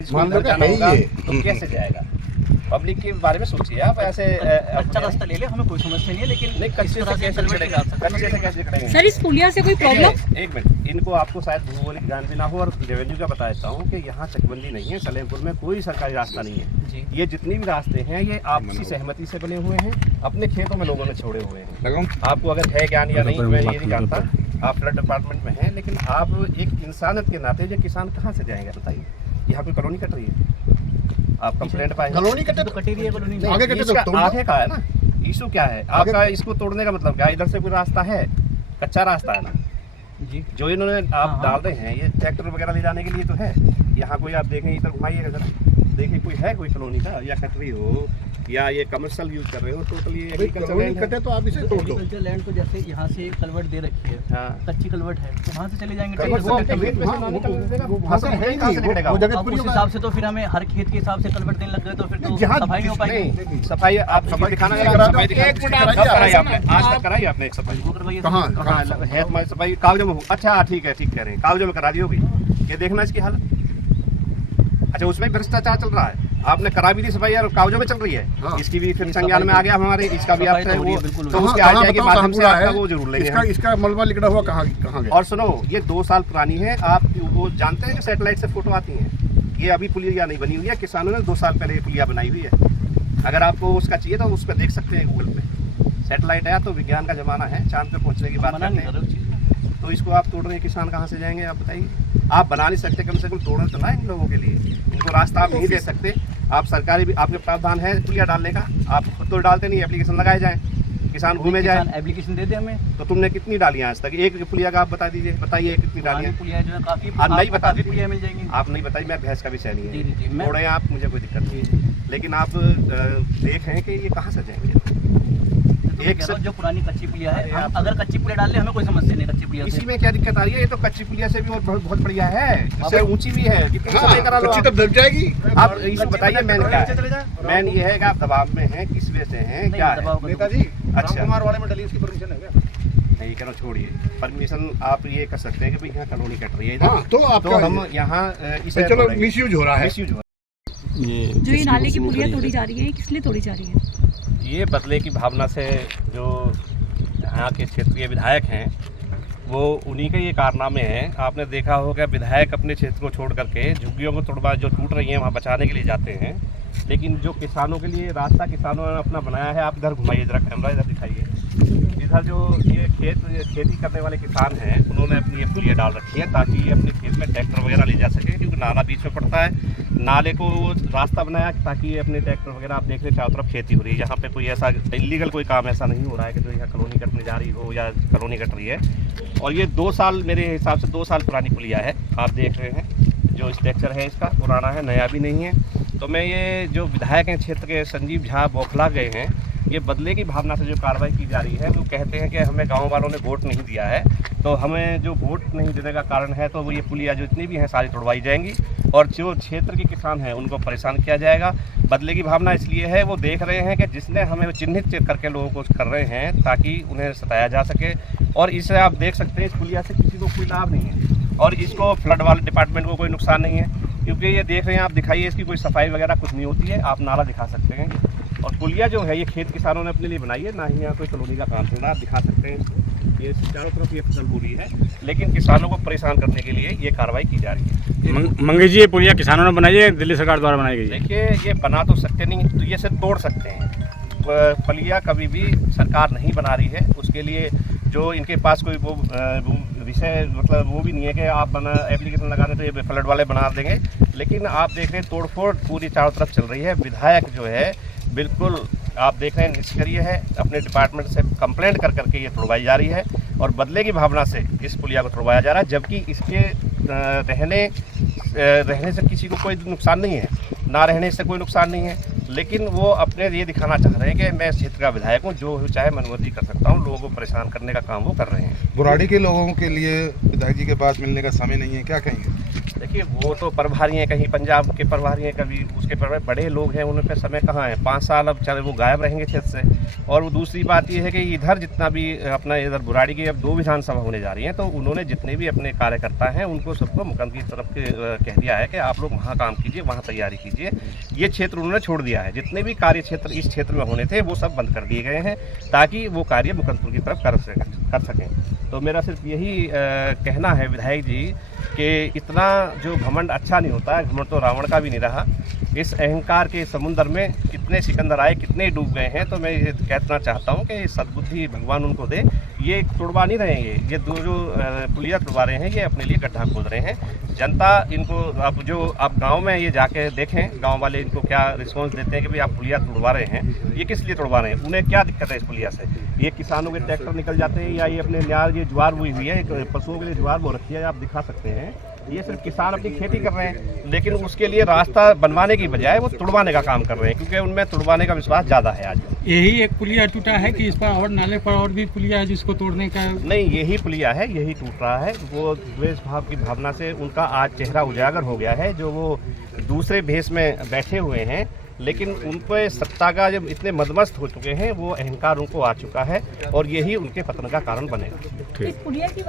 मान लो जाना होगा है तो कैसे जाएगा? पब्लिक के बारे में सोचिए आप। ऐसे अच्छा रास्ता ले ले, हमें कोई समस्या नहीं है, लेकिन नहीं, कच्चे से कैसे चढ़ेगा? कच्चे से कैसे चढ़ेंगे? सर इस पुलिया से कोई प्रॉब्लम? एक मिनट, इनको आपको शायद भूगोलिक ज्ञान भी ना हो और रेवेन्यू का बता देता हूँ कि यहाँ चकबंदी नहीं है, सलेमपुर में कोई सरकारी रास्ता नहीं है। ये जितनी भी रास्ते हैं ये आपसी सहमति से बने हुए हैं, अपने खेतों में लोगों ने छोड़े हुए हैं। आपको अगर है ज्ञान या नहीं मैं ये नहीं जानता, आप फ्लड डिपार्टमेंट में हैं, लेकिन आप एक इंसानियत के नाते ये किसान कहाँ से जाएंगे बताइए? यहाँ कोई कॉलोनी कट रही है, आप कंप्लेंट पाए? कॉलोनी कटे तो कटी रही है कॉलोनी, आगे कटे तो तोड़ दो। आगे का है ना इशू, क्या है आपका? इसको तोड़ने का मतलब क्या? इधर से कोई रास्ता है, कच्चा रास्ता है ना जी, जो इन्होंने आप डाल रहे हैं, ये ट्रैक्टर वगैरह ले जाने के लिए तो है। यहाँ कोई आप देखें, इधर घुमाइएगा जरा, देखिए कोई है कोई कॉलोनी का, या कट रही हो या ये कमर्शियल यूज कर रहे हो, टोटली एग्रीकल्चर लैंड कटे तो आप इसे तोड़ दो। एग्रीकल्चर लैंड को जैसे यहाँ से कलवट दे रखी है, हाँ। कच्ची कलवट है, तो वहाँ से चले जाएंगे। वो हिसाब से तो फिर हमें हर खेत के हिसाब से कलवट देने लग गए, तो फिर तो जहाँ सफाई नहीं हो पाएगी। सफाई आप सफाई दिखाना, कराई आपने आज तक कराई आपने सफाई? कहाँ है तुम्हारी सफाई कागजों में? अच्छा ठीक है, ठीक कह रहे हैं, कागजों में करा दी होगी। ये देखना इसकी हालत। अच्छा उसमें भ्रष्टाचार चल रहा है, आपने करा भी दी सफाई और कागजों में चल रही है। हाँ। इसकी भी फिर संज्ञान में आ गया हमारे, इसका भी आप तो उसके आ जाएगी माध्यम से आपका वो जरूर लेंगे। इसका मलबा लिखा हुआ कहाँ गया? और सुनो, ये 2 साल पुरानी है। आप वो जानते हैं जो सैटेलाइट से फोटो आती हैं, ये अभी पुलिया नहीं बनी हुई है, किसानों ने 2 साल पहले ये पुलिया बनाई हुई है। अगर आपको उसका चाहिए तो उस पर देख सकते हैं गूगल पे। सैटेलाइट आया तो विज्ञान का जमाना है, चांद पे पहुंचने की बात करते हैं, तो इसको आप तोड़ रहे हैं, किसान कहाँ से जाएंगे आप बताइए? आप बना नहीं सकते, कम से कम तोड़ना तो ना इन लोगों के लिए, इनको रास्ता आप नहीं दे सकते। आप सरकारी भी आपके प्रावधान है पुलिया डालने का, आप खुद तो डालते नहीं, एप्लीकेशन लगाए जाए, किसान घूमे जाए, एप्लीकेशन दे दे हमें। तो तुमने कितनी डाली आज तक? एक पुलिया का आप बता दीजिए, बताइए कितनी डाली पुलिया जो है काफी, आप नहीं बता दी, पुलिया मिल जाएंगी। आप नहीं बताइए, मैं भैंस का विषय नहीं जी, जी, है, तोड़े आप, मुझे कोई दिक्कत नहीं है, लेकिन आप देखें कि ये कहाँ से जाएंगे। एक जो पुरानी कच्ची पुलिया है, अगर कच्ची पुलिया डाल ले हमें कोई समस्या नहीं कच्ची पुलिया से। इसी में क्या दिक्कत आ रही है? ये तो कच्ची पुलिया से भी और बहुत बढ़िया है, इससे ऊंची भी है, कच्ची तब दब जाएगी। आप इसको बताइए मैन क्या है? मैन ये है कि आप दबाव में हैं, किस वजह से हैं, क्या है? नेताजी अच्छा कुमार वाले में डली, उसकी परमिशन है क्या? नहीं करो, छोड़िए परमिशन। आप ये कर सकते हैं कि भाई यहाँ कॉलोनी कट रही है इधर, हाँ, तो आपका हम यहाँ इसे चलो मिसयूज हो रहा है। मिसयूज हो जो ये नाले की पुलिया तोड़ी जा रही है, किस लिए तोड़ी जा रही है? ये बदले की भावना से जो यहाँ के क्षेत्रीय विधायक हैं वो उन्हीं के ये कारनामे हैं। आपने देखा होगा विधायक अपने क्षेत्र को छोड़ करके झुग्गियों को तोड़वा जो टूट रही हैं वहाँ बचाने के लिए जाते हैं, लेकिन जो किसानों के लिए रास्ता किसानों ने अपना बनाया है, आप इधर घुमाइए जरा, कैमरा इधर दिखाइए, इधर जो ये खेती करने वाले किसान हैं उन्होंने अपनी ये पुलिया डाल रखी है ताकि ये अपने खेत में ट्रैक्टर वगैरह ले जा सके, क्योंकि नाला बीच में पड़ता है। नाले को रास्ता बनाया ताकि ये अपने ट्रैक्टर वगैरह, आप देख रहे चारों तरफ खेती हो रही है, यहाँ पे कोई ऐसा इलीगल कोई काम ऐसा नहीं हो रहा है कि जो यहाँ कॉलोनी कटने जा रही हो या कॉलोनी कट रही है। और ये 2 साल, मेरे हिसाब से 2 साल पुरानी पुलिया है, आप देख रहे हैं जो स्ट्रक्चर है इसका पुराना है, नया भी नहीं है। तो मैं ये जो विधायक हैं क्षेत्र के संजीव झा बौखला गए हैं, ये बदले की भावना से जो कार्रवाई की जा रही है, वो कहते हैं कि हमें गांव वालों ने वोट नहीं दिया है, तो हमें जो वोट नहीं देने का कारण है तो वो ये पुलिया जो इतनी भी हैं सारी तोड़वाई जाएंगी और जो क्षेत्र के किसान हैं उनको परेशान किया जाएगा। बदले की भावना इसलिए है, वो देख रहे हैं कि जिसने हमें चिन्हित करके लोगों को कर रहे हैं ताकि उन्हें सताया जा सके, और इसे आप देख सकते हैं इस पुलिया से किसी को कोई लाभ नहीं है और इसको फ्लड वाले डिपार्टमेंट को कोई नुकसान नहीं है, क्योंकि ये देख रहे हैं आप, दिखाइए इसकी कोई सफाई वगैरह कुछ नहीं होती है, आप नाला दिखा सकते हैं। और पुलिया जो है ये खेत किसानों ने अपने लिए बनाई है, ना ही यहाँ कोई कॉलोनी का काम चल रहा है, आप दिखा सकते हैं ये चारों तरफ ये फसल हो रही है, लेकिन किसानों को परेशान करने के लिए ये कार्रवाई की जा रही है। मंगेश जी, ये पुलिया किसानों ने बनाई है, दिल्ली सरकार द्वारा बनाई गई है? देखिए ये बना तो सकते नहीं, तो ये सिर्फ तोड़ सकते हैं। पुलिया कभी भी सरकार नहीं बना रही है, उसके लिए जो इनके पास कोई वो विषय मतलब वो भी नहीं है कि आप बना एप्लीकेशन लगा दें तो ये फ्लड वाले बना देंगे, लेकिन आप देख रहे हैं तोड़फोड़ पूरी चारों तरफ चल रही है। विधायक जो है बिल्कुल आप देख रहे हैं निष्क्रिय है, अपने डिपार्टमेंट से कंप्लेंट कर करके ये तोड़वाई जा रही है और बदले की भावना से इस पुलिया को तोड़वाया जा रहा है, जबकि इसके रहने से किसी को कोई नुकसान नहीं है, ना रहने से कोई नुकसान नहीं है, लेकिन वो अपने ये दिखाना चाह रहे हैं कि मैं इस क्षेत्र का विधायक हूँ, जो चाहे मनमर्जी कर सकता हूँ, लोगों को परेशान करने का काम वो कर रहे हैं। बुराड़ी के लोगों के लिए विधायक जी के पास मिलने का समय नहीं है, क्या कहेंगे? देखिए वो तो प्रभारी हैं, कहीं पंजाब के प्रभारी हैं, कभी उसके बड़े लोग हैं, उन पे समय कहाँ है। 5 साल अब चले वो गायब रहेंगे क्षेत्र से। और वो दूसरी बात ये है कि इधर जितना भी अपना इधर बुराड़ी की अब 2 विधानसभा होने जा रही हैं, तो उन्होंने जितने भी अपने कार्यकर्ता हैं उनको सबको मुकम की तरफ कह दिया है कि आप लोग वहाँ काम कीजिए, वहाँ तैयारी कीजिए। ये क्षेत्र उन्होंने छोड़ दिया है। जितने भी कार्य क्षेत्र इस क्षेत्र में होने थे वो सब बंद कर दिए गए हैं ताकि वो कार्य मुकंदपुर की तरफ कर सकें। तो मेरा सिर्फ यही कहना है विधायक जी कि इतना जो घमंड अच्छा नहीं होता है। घमंड तो रावण का भी नहीं रहा। इस अहंकार के समुद्र में कितने सिकंदर आए, कितने डूब गए हैं। तो मैं ये कहना चाहता हूँ कि सद्बुद्धि भगवान उनको दे। ये तुड़वा नहीं रहे हैं, ये दो जो पुलिया तुड़वा रहे हैं, ये अपने लिए गड्ढा खोद रहे हैं। जनता इनको अब गांव में ये जाके देखें, गांव वाले इनको क्या रिस्पॉन्स देते हैं कि भाई आप पुलिया तुड़वा रहे हैं, ये किस लिए तुड़वा रहे हैं, उन्हें क्या दिक्कत है इस पुलिया से। ये किसानों के ट्रैक्टर निकल जाते हैं, या ये अपने न्यार ये ज्वार बोई हुई है, पशुओं के लिए ज्वार बो रखी है, आप दिखा सकते हैं। ये सिर्फ किसान अपनी खेती कर रहे हैं, लेकिन उसके लिए रास्ता बनवाने की बजाय वो तुड़वाने का काम कर रहे हैं, क्योंकि उनमें तुड़वाने का विश्वास ज़्यादा है। आज यही एक पुलिया टूटा है कि इस पर और नाले पर और भी पुलिया है जिसको तोड़ने का? नहीं, यही पुलिया है, यही टूट रहा है। वो द्वेष भाव की भावना से उनका आज चेहरा उजागर हो गया है। जो वो दूसरे भेष में बैठे हुए हैं, लेकिन उन पर सत्ता का जब इतने मदमस्त हो चुके हैं, वो अहंकार उनको आ चुका है और यही उनके पतन का कारण बनेगा। इस पुलिया की